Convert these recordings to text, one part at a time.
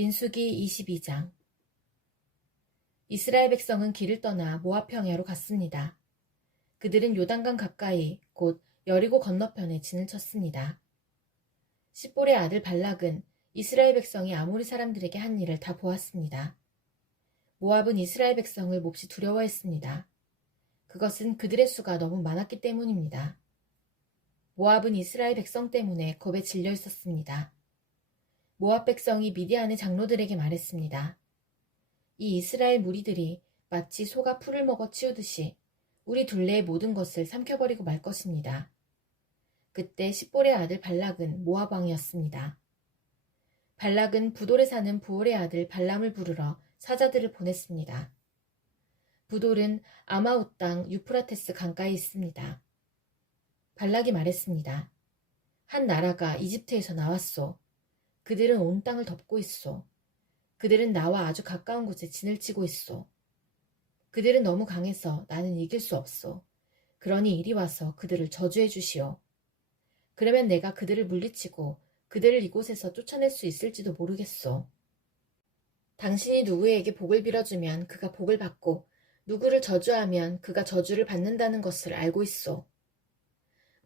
민수기 22장. 이스라엘 백성은 길을 떠나 모압 평야로 갔습니다. 그들은 요단강 가까이 곧 여리고 건너편에 진을 쳤습니다. 십볼의 아들 발락은 이스라엘 백성이 아모리 사람들에게 한 일을 다 보았습니다. 모압은 이스라엘 백성을 몹시 두려워했습니다. 그것은 그들의 수가 너무 많았기 때문입니다. 모압은 이스라엘 백성 때문에 겁에 질려 있었습니다. 모압 백성이 미디안의 장로들에게 말했습니다. 이 이스라엘 무리들이 마치 소가 풀을 먹어 치우듯이 우리 둘레의 모든 것을 삼켜버리고 말 것입니다. 그때 십볼의 아들 발락은 모압 왕이었습니다. 발락은 부돌에 사는 부올의 아들 발람을 부르러 사자들을 보냈습니다. 부돌은 아마웃 땅 유프라테스 강가에 있습니다. 발락이 말했습니다. 한 나라가 이집트에서 나왔소. 그들은 온 땅을 덮고 있소. 그들은 나와 아주 가까운 곳에 진을 치고 있소. 그들은 너무 강해서 나는 이길 수 없소. 그러니 이리 와서 그들을 저주해 주시오. 그러면 내가 그들을 물리치고 그들을 이곳에서 쫓아낼 수 있을지도 모르겠소. 당신이 누구에게 복을 빌어주면 그가 복을 받고 누구를 저주하면 그가 저주를 받는다는 것을 알고 있소.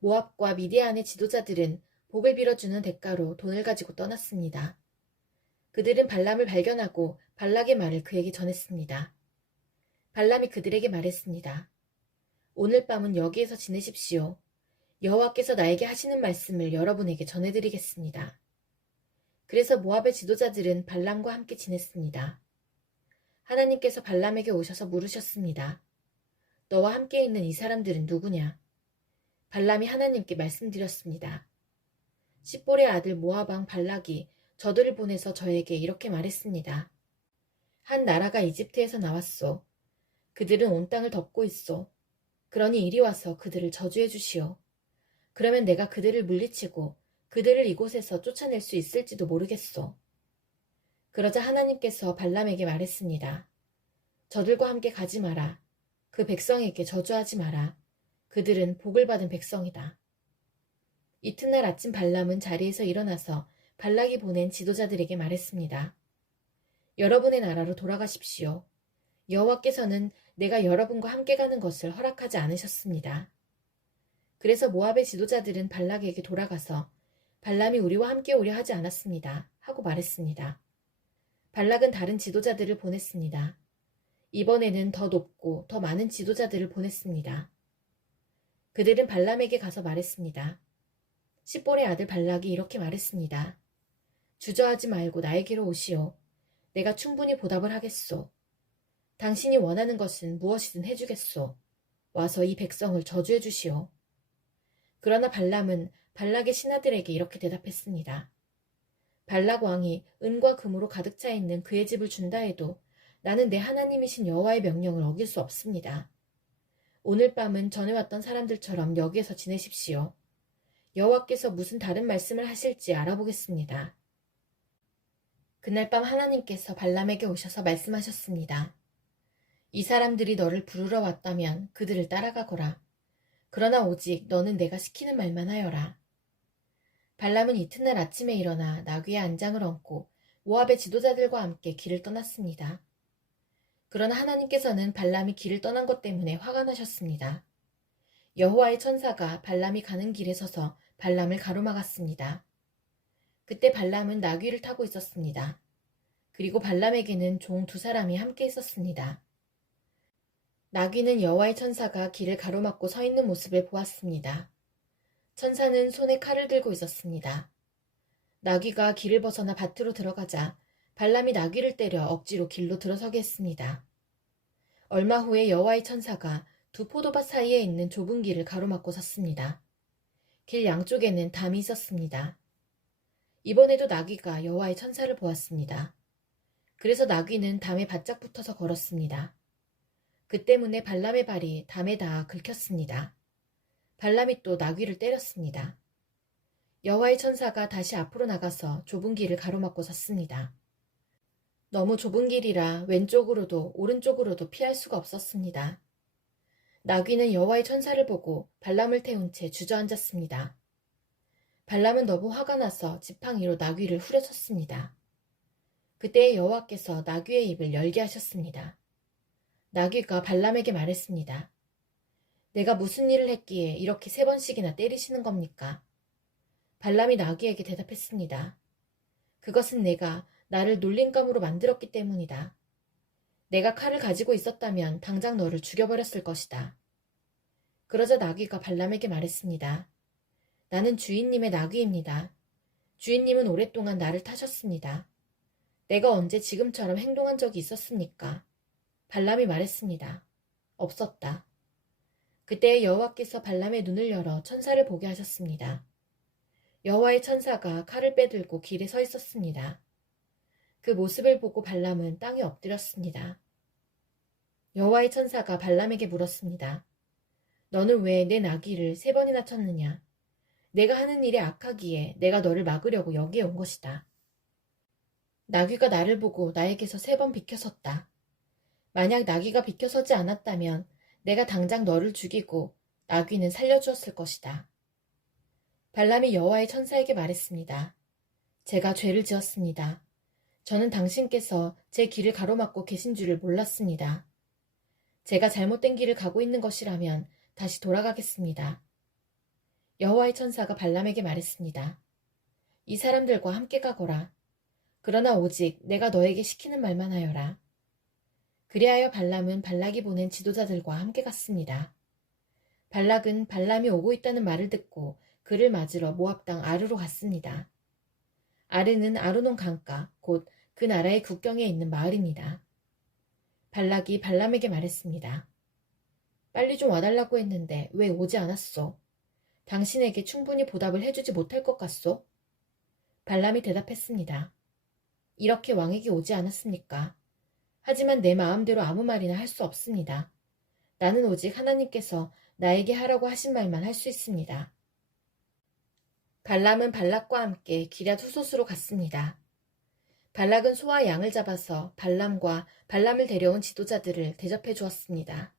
모압과 미디안의 지도자들은 복을 빌어주는 대가로 돈을 가지고 떠났습니다. 그들은 발람을 발견하고 발락의 말을 그에게 전했습니다. 발람이 그들에게 말했습니다. 오늘 밤은 여기에서 지내십시오. 여호와께서 나에게 하시는 말씀을 여러분에게 전해드리겠습니다. 그래서 모압의 지도자들은 발람과 함께 지냈습니다. 하나님께서 발람에게 오셔서 물으셨습니다. 너와 함께 있는 이 사람들은 누구냐? 발람이 하나님께 말씀드렸습니다. 십볼의 아들 모압 왕 발락이 저들을 보내서 저에게 이렇게 말했습니다. 한 나라가 이집트에서 나왔소. 그들은 온 땅을 덮고 있소. 그러니 이리 와서 그들을 저주해 주시오. 그러면 내가 그들을 물리치고 그들을 이곳에서 쫓아낼 수 있을지도 모르겠소. 그러자 하나님께서 발람에게 말했습니다. 저들과 함께 가지 마라. 그 백성에게 저주하지 마라. 그들은 복을 받은 백성이다. 이튿날 아침 발람은 자리에서 일어나서 발락이 보낸 지도자들에게 말했습니다. 여러분의 나라로 돌아가십시오. 여호와께서는 내가 여러분과 함께 가는 것을 허락하지 않으셨습니다. 그래서 모압의 지도자들은 발락에게 돌아가서 발람이 우리와 함께 오려 하지 않았습니다. 하고 말했습니다. 발락은 다른 지도자들을 보냈습니다. 이번에는 더 높고 더 많은 지도자들을 보냈습니다. 그들은 발람에게 가서 말했습니다. 십볼의 아들 발락이 이렇게 말했습니다. 주저하지 말고 나에게로 오시오. 내가 충분히 보답을 하겠소. 당신이 원하는 것은 무엇이든 해주겠소. 와서 이 백성을 저주해 주시오. 그러나 발람은 발락의 신하들에게 이렇게 대답했습니다. 발락 왕이 은과 금으로 가득 차 있는 그의 집을 준다 해도 나는 내 하나님이신 여호와의 명령을 어길 수 없습니다. 오늘 밤은 전에 왔던 사람들처럼 여기에서 지내십시오. 여호와께서 무슨 다른 말씀을 하실지 알아보겠습니다. 그날 밤 하나님께서 발람에게 오셔서 말씀하셨습니다. 이 사람들이 너를 부르러 왔다면 그들을 따라가거라. 그러나 오직 너는 내가 시키는 말만 하여라. 발람은 이튿날 아침에 일어나 나귀의 안장을 얹고 모압의 지도자들과 함께 길을 떠났습니다. 그러나 하나님께서는 발람이 길을 떠난 것 때문에 화가 나셨습니다. 여호와의 천사가 발람이 가는 길에 서서 발람을 가로막았습니다. 그때 발람은 나귀를 타고 있었습니다. 그리고 발람에게는 종 두 사람이 함께 있었습니다. 나귀는 여호와의 천사가 길을 가로막고 서 있는 모습을 보았습니다. 천사는 손에 칼을 들고 있었습니다. 나귀가 길을 벗어나 밭으로 들어가자 발람이 나귀를 때려 억지로 길로 들어서게 했습니다. 얼마 후에 여호와의 천사가 두 포도밭 사이에 있는 좁은 길을 가로막고 섰습니다. 길 양쪽에는 담이 있었습니다. 이번에도 나귀가 여호와의 천사를 보았습니다. 그래서 나귀는 담에 바짝 붙어서 걸었습니다. 그 때문에 발람의 발이 담에 닿아 긁혔습니다. 발람이 또 나귀를 때렸습니다. 여호와의 천사가 다시 앞으로 나가서 좁은 길을 가로막고 섰습니다. 너무 좁은 길이라 왼쪽으로도 오른쪽으로도 피할 수가 없었습니다. 나귀는 여호와의 천사를 보고 발람을 태운 채 주저앉았습니다. 발람은 너무 화가 나서 지팡이로 나귀를 후려쳤습니다. 그때 여호와께서 나귀의 입을 열게 하셨습니다. 나귀가 발람에게 말했습니다. 내가 무슨 일을 했기에 이렇게 3번씩이나 때리시는 겁니까? 발람이 나귀에게 대답했습니다. 그것은 내가 나를 놀림감으로 만들었기 때문이다. 내가 칼을 가지고 있었다면 당장 너를 죽여버렸을 것이다. 그러자 나귀가 발람에게 말했습니다. 나는 주인님의 나귀입니다. 주인님은 오랫동안 나를 타셨습니다. 내가 언제 지금처럼 행동한 적이 있었습니까? 발람이 말했습니다. 없었다. 그때 여호와께서 발람의 눈을 열어 천사를 보게 하셨습니다. 여호와의 천사가 칼을 빼들고 길에 서 있었습니다. 그 모습을 보고 발람은 땅에 엎드렸습니다. 여호와의 천사가 발람에게 물었습니다. 너는 왜 내 나귀를 3번이나 쳤느냐? 내가 하는 일에 악하기에 내가 너를 막으려고 여기에 온 것이다. 나귀가 나를 보고 나에게서 3번 비켜섰다. 만약 나귀가 비켜서지 않았다면 내가 당장 너를 죽이고 나귀는 살려주었을 것이다. 발람이 여호와의 천사에게 말했습니다. 제가 죄를 지었습니다. 저는 당신께서 제 길을 가로막고 계신 줄을 몰랐습니다. 제가 잘못된 길을 가고 있는 것이라면 다시 돌아가겠습니다. 여호와의 천사가 발람에게 말했습니다. 이 사람들과 함께 가거라. 그러나 오직 내가 너에게 시키는 말만 하여라. 그리하여 발람은 발락이 보낸 지도자들과 함께 갔습니다. 발락은 발람이 오고 있다는 말을 듣고 그를 맞으러 모압 땅 아르로 갔습니다. 아르는 아르논 강가, 곧 그 나라의 국경에 있는 마을입니다. 발락이 발람에게 말했습니다. 빨리 좀 와달라고 했는데 왜 오지 않았소? 당신에게 충분히 보답을 해주지 못할 것 같소? 발람이 대답했습니다. 이렇게 왕에게 오지 않았습니까? 하지만 내 마음대로 아무 말이나 할 수 없습니다. 나는 오직 하나님께서 나에게 하라고 하신 말만 할 수 있습니다. 발람은 발락과 함께 기럇 후솥으로 갔습니다. 발락은 소와 양을 잡아서 발람과 발람을 데려온 지도자들을 대접해 주었습니다.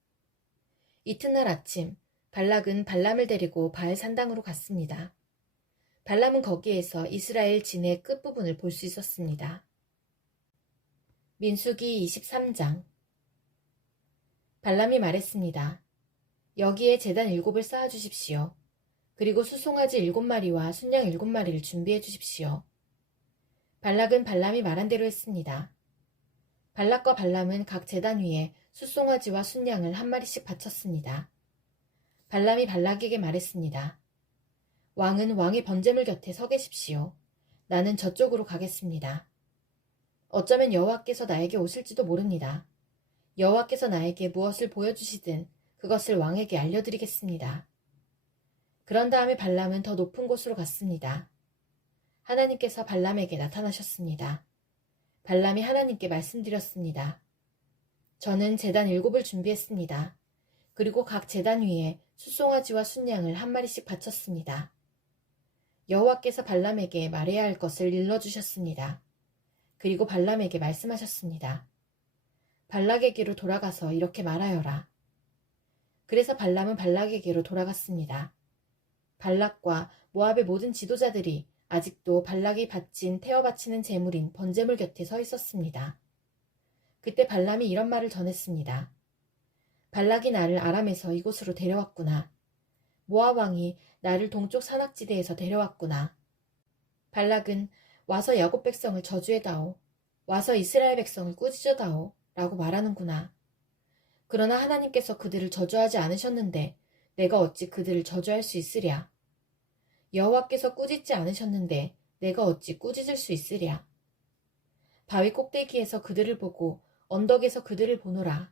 이튿날 아침 발락은 발람을 데리고 바알 산당으로 갔습니다. 발람은 거기에서 이스라엘 진의 끝부분을 볼 수 있었습니다. 민수기 23장. 발람이 말했습니다. 여기에 제단 7을 쌓아주십시오. 그리고 수송아지 7마리와 순양 7마리를 준비해 주십시오. 발락은 발람이 말한 대로 했습니다. 발락과 발람은 각 제단 위에 숫송아지와 순양을 1마리씩 바쳤습니다. 발람이 발락에게 말했습니다. 왕은 왕의 번제물 곁에 서 계십시오. 나는 저쪽으로 가겠습니다. 어쩌면 여호와께서 나에게 오실지도 모릅니다. 여호와께서 나에게 무엇을 보여주시든 그것을 왕에게 알려드리겠습니다. 그런 다음에 발람은 더 높은 곳으로 갔습니다. 하나님께서 발람에게 나타나셨습니다. 발람이 하나님께 말씀드렸습니다. 저는 제단 7을 준비했습니다. 그리고 각 제단 위에 숫송아지와 순양을 1마리씩 바쳤습니다. 여호와께서 발람에게 말해야 할 것을 일러주셨습니다. 그리고 발람에게 말씀하셨습니다. 발락에게로 돌아가서 이렇게 말하여라. 그래서 발람은 발락에게로 돌아갔습니다. 발락과 모압의 모든 지도자들이 아직도 발락이 바친 태워 바치는 제물인 번제물 곁에 서 있었습니다. 그때 발람이 이런 말을 전했습니다. 발락이 나를 아람에서 이곳으로 데려왔구나. 모압 왕이 나를 동쪽 산악지대에서 데려왔구나. 발락은 와서 야곱 백성을 저주해다오. 와서 이스라엘 백성을 꾸짖어다오. 라고 말하는구나. 그러나 하나님께서 그들을 저주하지 않으셨는데 내가 어찌 그들을 저주할 수 있으랴. 여호와께서 꾸짖지 않으셨는데 내가 어찌 꾸짖을 수 있으랴. 바위 꼭대기에서 그들을 보고 언덕에서 그들을 보노라.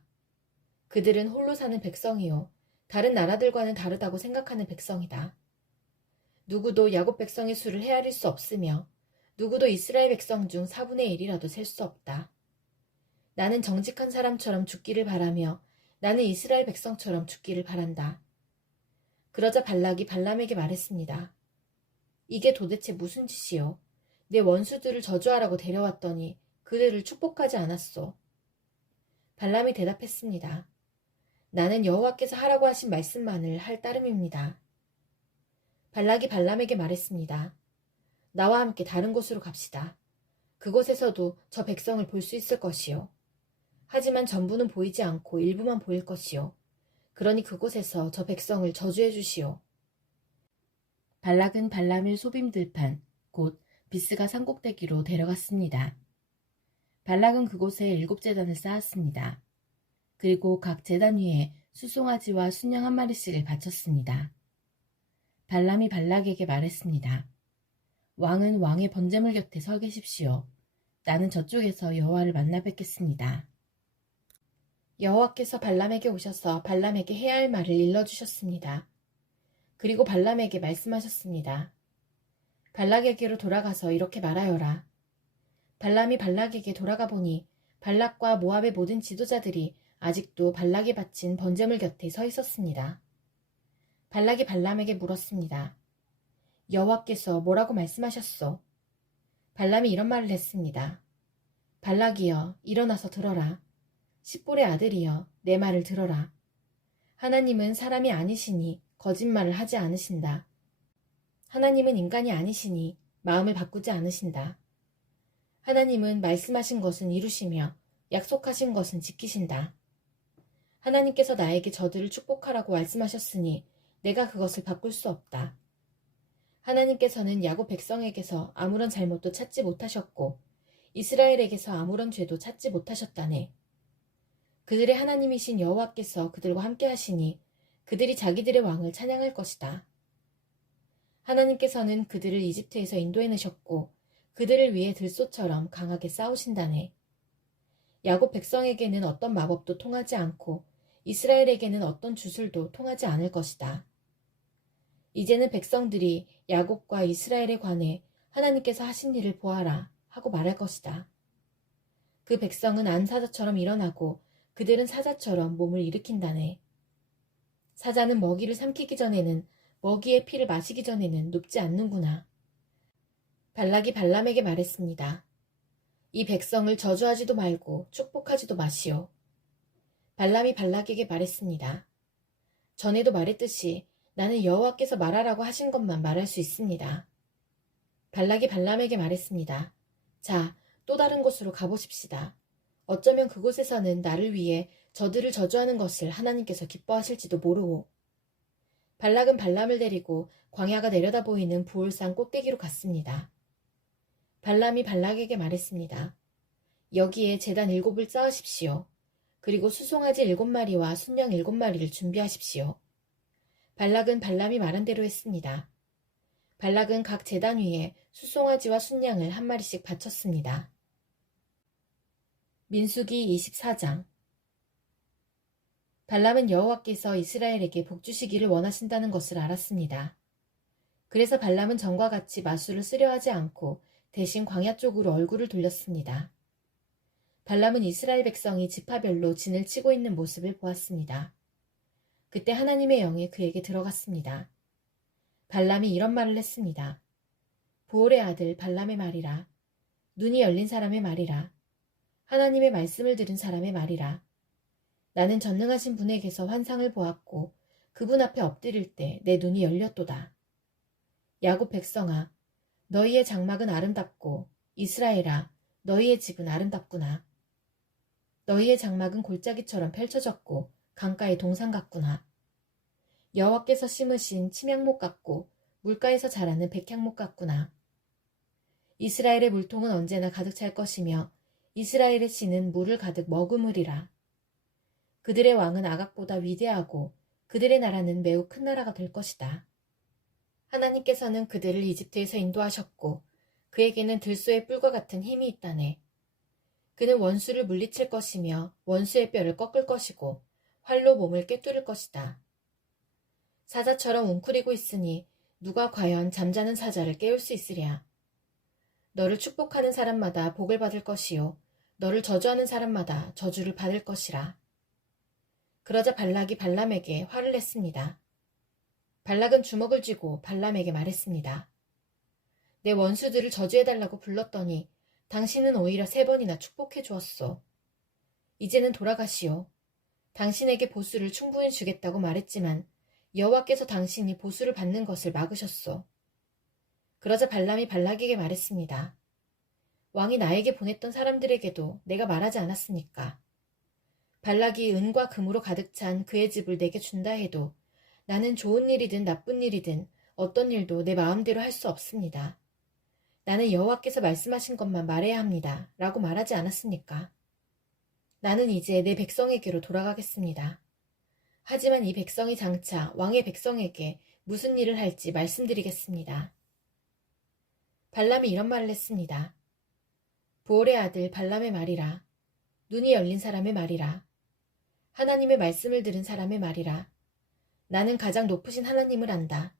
그들은 홀로 사는 백성이요 다른 나라들과는 다르다고 생각하는 백성이다. 누구도 야곱 백성의 수를 헤아릴 수 없으며 누구도 이스라엘 백성 중 4분의 1이라도 셀 수 없다. 나는 정직한 사람처럼 죽기를 바라며 나는 이스라엘 백성처럼 죽기를 바란다. 그러자 발락이 발람에게 말했습니다. 이게 도대체 무슨 짓이요? 내 원수들을 저주하라고 데려왔더니 그들을 축복하지 않았소. 발람이 대답했습니다. 나는 여호와께서 하라고 하신 말씀만을 할 따름입니다. 발락이 발람에게 말했습니다. 나와 함께 다른 곳으로 갑시다. 그곳에서도 저 백성을 볼 수 있을 것이요. 하지만 전부는 보이지 않고 일부만 보일 것이요. 그러니 그곳에서 저 백성을 저주해 주시오. 발락은 발람을 소빔들판, 곧 비스가 산꼭대기로 데려갔습니다. 발락은 그곳에 7제단을 쌓았습니다. 그리고 각 제단 위에 수송아지와 순양 한 마리씩을 바쳤습니다. 발람이 발락에게 말했습니다. 왕은 왕의 번제물 곁에 서 계십시오. 나는 저쪽에서 여호와를 만나 뵙겠습니다. 여호와께서 발람에게 오셔서 발람에게 해야 할 말을 일러주셨습니다. 그리고 발람에게 말씀하셨습니다. 발락에게로 돌아가서 이렇게 말하여라. 발람이 발락에게 돌아가 보니 발락과 모압의 모든 지도자들이 아직도 발락이 바친 번제물 곁에 서 있었습니다. 발락이 발람에게 물었습니다. 여호와께서 뭐라고 말씀하셨소? 발람이 이런 말을 했습니다. 발락이여, 일어나서 들어라. 십볼의 아들이여, 내 말을 들어라. 하나님은 사람이 아니시니 거짓말을 하지 않으신다. 하나님은 인간이 아니시니 마음을 바꾸지 않으신다. 하나님은 말씀하신 것은 이루시며 약속하신 것은 지키신다. 하나님께서 나에게 저들을 축복하라고 말씀하셨으니 내가 그것을 바꿀 수 없다. 하나님께서는 야곱 백성에게서 아무런 잘못도 찾지 못하셨고 이스라엘에게서 아무런 죄도 찾지 못하셨다네. 그들의 하나님이신 여호와께서 그들과 함께 하시니 그들이 자기들의 왕을 찬양할 것이다. 하나님께서는 그들을 이집트에서 인도해내셨고 그들을 위해 들소처럼 강하게 싸우신다네. 야곱 백성에게는 어떤 마법도 통하지 않고 이스라엘에게는 어떤 주술도 통하지 않을 것이다. 이제는 백성들이 야곱과 이스라엘에 관해 하나님께서 하신 일을 보아라 하고 말할 것이다. 그 백성은 안사자처럼 일어나고 그들은 사자처럼 몸을 일으킨다네. 사자는 먹이를 삼키기 전에는 먹이의 피를 마시기 전에는 눕지 않는구나. 발락이 발람에게 말했습니다. 이 백성을 저주하지도 말고 축복하지도 마시오. 발람이 발락에게 말했습니다. 전에도 말했듯이 나는 여호와께서 말하라고 하신 것만 말할 수 있습니다. 발락이 발람에게 말했습니다. 자, 또 다른 곳으로 가보십시다. 어쩌면 그곳에서는 나를 위해 저들을 저주하는 것을 하나님께서 기뻐하실지도 모르오. 발락은 발람을 데리고 광야가 내려다 보이는 부올산 꼭대기로 갔습니다. 발람이 발락에게 말했습니다. 여기에 제단 7을 쌓으십시오. 그리고 수송아지 7마리와 순양 7마리를 준비하십시오. 발락은 발람이 말한 대로 했습니다. 발락은 각 제단 위에 수송아지와 순양을 한 마리씩 바쳤습니다. 민수기 24장. 발람은 여호와께서 이스라엘에게 복 주시기를 원하신다는 것을 알았습니다. 그래서 발람은 전과 같이 마술을 쓰려 하지 않고 대신 광야 쪽으로 얼굴을 돌렸습니다. 발람은 이스라엘 백성이 지파별로 진을 치고 있는 모습을 보았습니다. 그때 하나님의 영이 그에게 들어갔습니다. 발람이 이런 말을 했습니다. 부올의 아들 발람의 말이라. 눈이 열린 사람의 말이라. 하나님의 말씀을 들은 사람의 말이라. 나는 전능하신 분에게서 환상을 보았고 그분 앞에 엎드릴 때 내 눈이 열렸도다. 야곱 백성아, 너희의 장막은 아름답고 이스라엘아, 너희의 집은 아름답구나. 너희의 장막은 골짜기처럼 펼쳐졌고 강가의 동산 같구나. 여호와께서 심으신 침향목 같고 물가에서 자라는 백향목 같구나. 이스라엘의 물통은 언제나 가득 찰 것이며 이스라엘의 씨는 물을 가득 머금으리라. 그들의 왕은 아각보다 위대하고 그들의 나라는 매우 큰 나라가 될 것이다. 하나님께서는 그들을 이집트에서 인도하셨고 그에게는 들소의 뿔과 같은 힘이 있다네. 그는 원수를 물리칠 것이며 원수의 뼈를 꺾을 것이고 활로 몸을 꿰뚫을 것이다. 사자처럼 웅크리고 있으니 누가 과연 잠자는 사자를 깨울 수 있으랴. 너를 축복하는 사람마다 복을 받을 것이요 너를 저주하는 사람마다 저주를 받을 것이라. 그러자 발락이 발람에게 화를 냈습니다. 발락은 주먹을 쥐고 발람에게 말했습니다. 내 원수들을 저주해달라고 불렀더니 당신은 오히려 3번이나 축복해 주었소. 이제는 돌아가시오. 당신에게 보수를 충분히 주겠다고 말했지만 여호와께서 당신이 보수를 받는 것을 막으셨소. 그러자 발람이 발락에게 말했습니다. 왕이 나에게 보냈던 사람들에게도 내가 말하지 않았습니까? 발락이 은과 금으로 가득 찬 그의 집을 내게 준다 해도 나는 좋은 일이든 나쁜 일이든 어떤 일도 내 마음대로 할 수 없습니다. 나는 여호와께서 말씀하신 것만 말해야 합니다. 라고 말하지 않았습니까? 나는 이제 내 백성에게로 돌아가겠습니다. 하지만 이 백성이 장차 왕의 백성에게 무슨 일을 할지 말씀드리겠습니다. 발람이 이런 말을 했습니다. 보올의 아들 발람의 말이라. 눈이 열린 사람의 말이라. 하나님의 말씀을 들은 사람의 말이라. 나는 가장 높으신 하나님을 안다.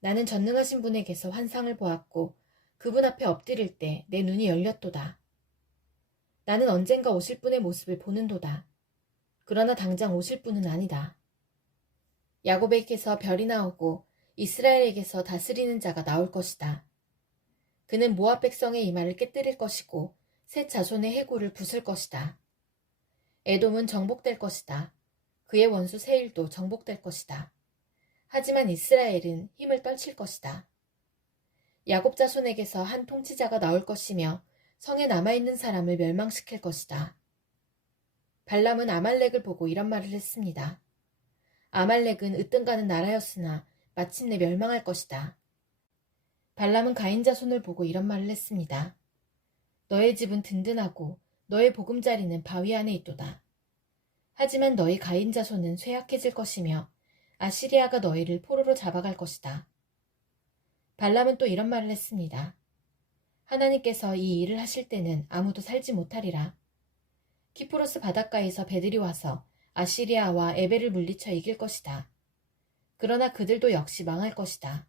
나는 전능하신 분에게서 환상을 보았고 그분 앞에 엎드릴 때 내 눈이 열렸도다. 나는 언젠가 오실 분의 모습을 보는도다. 그러나 당장 오실 분은 아니다. 야곱에게서 별이 나오고 이스라엘에게서 다스리는 자가 나올 것이다. 그는 모압 백성의 이마를 깨뜨릴 것이고 셋 자손의 해골을 부술 것이다. 에돔은 정복될 것이다. 그의 원수 세일도 정복될 것이다. 하지만 이스라엘은 힘을 떨칠 것이다. 야곱 자손에게서 한 통치자가 나올 것이며 성에 남아있는 사람을 멸망시킬 것이다. 발람은 아말렉을 보고 이런 말을 했습니다. 아말렉은 으뜸가는 나라였으나 마침내 멸망할 것이다. 발람은 가인 자손을 보고 이런 말을 했습니다. 너의 집은 든든하고 너의 보금자리는 바위 안에 있도다. 하지만 너희 가인 자손은 쇠약해질 것이며 아시리아가 너희를 포로로 잡아갈 것이다. 발람은 또 이런 말을 했습니다. 하나님께서 이 일을 하실 때는 아무도 살지 못하리라. 키프로스 바닷가에서 배들이 와서 아시리아와 에벨을 물리쳐 이길 것이다. 그러나 그들도 역시 망할 것이다.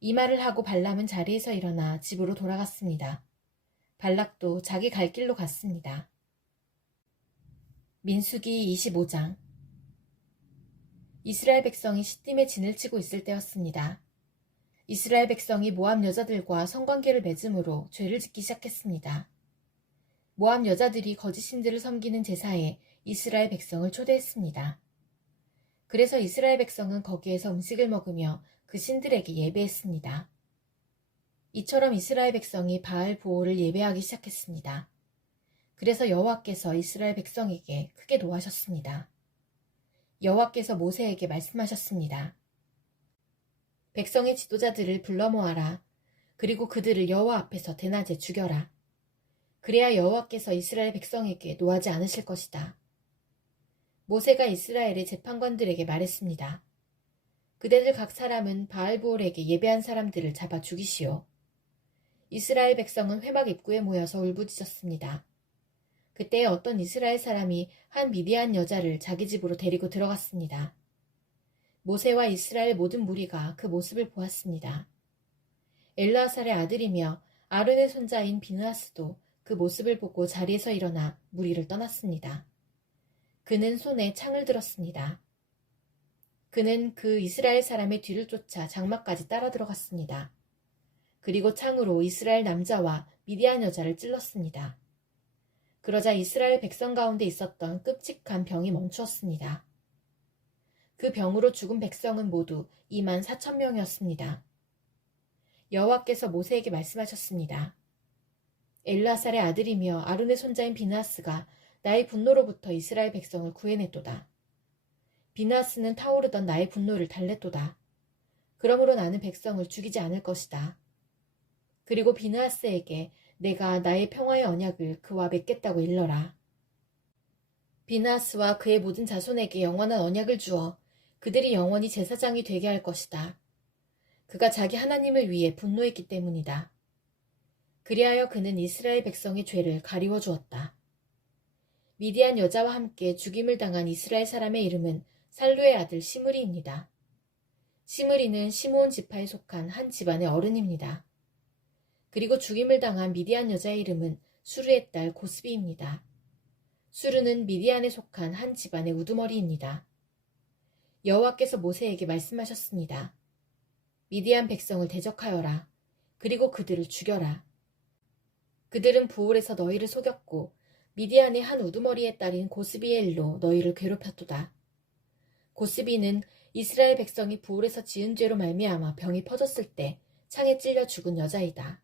이 말을 하고 발람은 자리에서 일어나 집으로 돌아갔습니다. 발락도 자기 갈 길로 갔습니다. 민수기 25장. 이스라엘 백성이 시딤에 진을 치고 있을 때였습니다. 이스라엘 백성이 모압 여자들과 성관계를 맺음으로 죄를 짓기 시작했습니다. 모압 여자들이 거짓 신들을 섬기는 제사에 이스라엘 백성을 초대했습니다. 그래서 이스라엘 백성은 거기에서 음식을 먹으며 그 신들에게 예배했습니다. 이처럼 이스라엘 백성이 바알 보올을 예배하기 시작했습니다. 그래서 여호와께서 이스라엘 백성에게 크게 노하셨습니다. 여호와께서 모세에게 말씀하셨습니다. 백성의 지도자들을 불러 모아라. 그리고 그들을 여호와 앞에서 대낮에 죽여라. 그래야 여호와께서 이스라엘 백성에게 노하지 않으실 것이다. 모세가 이스라엘의 재판관들에게 말했습니다. 그대들 각 사람은 바알보올에게 예배한 사람들을 잡아 죽이시오. 이스라엘 백성은 회막 입구에 모여서 울부짖었습니다. 그때 어떤 이스라엘 사람이 한 미디안 여자를 자기 집으로 데리고 들어갔습니다. 모세와 이스라엘 모든 무리가 그 모습을 보았습니다. 엘르아살의 아들이며 아론의 손자인 비느하스도 그 모습을 보고 자리에서 일어나 무리를 떠났습니다. 그는 손에 창을 들었습니다. 그는 그 이스라엘 사람의 뒤를 쫓아 장막까지 따라 들어갔습니다. 그리고 창으로 이스라엘 남자와 미디안 여자를 찔렀습니다. 그러자 이스라엘 백성 가운데 있었던 끔찍한 병이 멈추었습니다. 그 병으로 죽은 백성은 모두 24,000명이었습니다. 여호와께서 모세에게 말씀하셨습니다. 엘르아살의 아들이며 아론의 손자인 비느하스가 나의 분노로부터 이스라엘 백성을 구해냈도다. 비느하스는 타오르던 나의 분노를 달랬도다. 그러므로 나는 백성을 죽이지 않을 것이다. 그리고 비느하스에게 내가 나의 평화의 언약을 그와 맺겠다고 일러라. 비느하스와 그의 모든 자손에게 영원한 언약을 주어 그들이 영원히 제사장이 되게 할 것이다. 그가 자기 하나님을 위해 분노했기 때문이다. 그리하여 그는 이스라엘 백성의 죄를 가리워 주었다. 미디안 여자와 함께 죽임을 당한 이스라엘 사람의 이름은 살루의 아들 시므리입니다. 시므리는 시므온 지파에 속한 한 집안의 어른입니다. 그리고 죽임을 당한 미디안 여자의 이름은 수르의 딸 고스비입니다. 수르는 미디안에 속한 한 집안의 우두머리입니다. 여호와께서 모세에게 말씀하셨습니다. 미디안 백성을 대적하여라. 그리고 그들을 죽여라. 그들은 부올에서 너희를 속였고 미디안의 한 우두머리의 딸인 고스비의 일로 너희를 괴롭혔도다. 고스비는 이스라엘 백성이 부올에서 지은 죄로 말미암아 병이 퍼졌을 때 창에 찔려 죽은 여자이다.